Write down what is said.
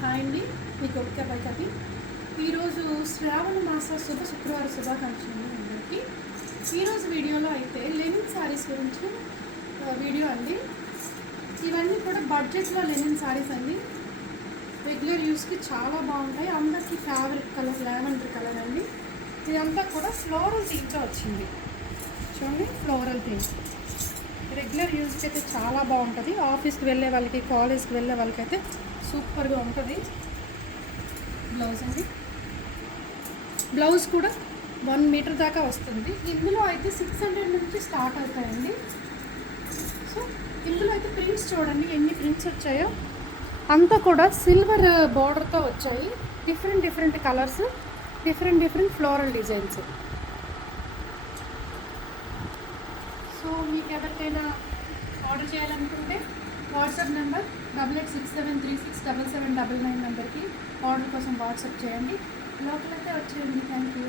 Hi అండి, మీ గొప్ప కవి. ఈరోజు శ్రావణ మాస శుక్రవార శుభాకాంక్షలు అందరికీ. ఈరోజు వీడియోలో అయితే లెనిన్ శారీస్ గురించి వీడియో అండి. ఇవన్నీ కూడా బడ్జెట్లో లెనిన్ శారీస్ అండి. రెగ్యులర్ యూస్కి చాలా బాగుంటాయి. అందరికీ ఫేవరెట్ కలర్ లావెండర్ కలర్ అండి. ఇదంతా కూడా ఫ్లోరల్ థీమ్తో వచ్చింది. చూడండి, ఫ్లోరల్ థీమ్ రెగ్యులర్ యూస్కి అయితే చాలా బాగుంటుంది. ఆఫీస్కి వెళ్ళే వాళ్ళకి, కాలేజ్కి వెళ్ళే వాళ్ళకి అయితే సూపర్గా ఉంటుంది. బ్లౌజ్ అండి, బ్లౌజ్ కూడా 1 మీటర్ దాకా వస్తుంది. ఇందులో అయితే 600 నుంచి స్టార్ట్ అవుతాయండి. సో ఇందులో అయితే ప్రింట్స్ చూడండి ఎన్ని ప్రింట్స్ వచ్చాయో. అంతా కూడా సిల్వర్ బార్డర్తో వచ్చాయి. Different colours, different floral designs. So మీకు ఎవరికైనా ఆర్డర్ చేయాలనుకుంటే వాట్సాప్ నెంబర్ 8867367799 నెంబర్కి ఆర్డర్ కోసం వాట్సాప్ చేయండి. లోపల అయితే వచ్చేయండి. Thank you.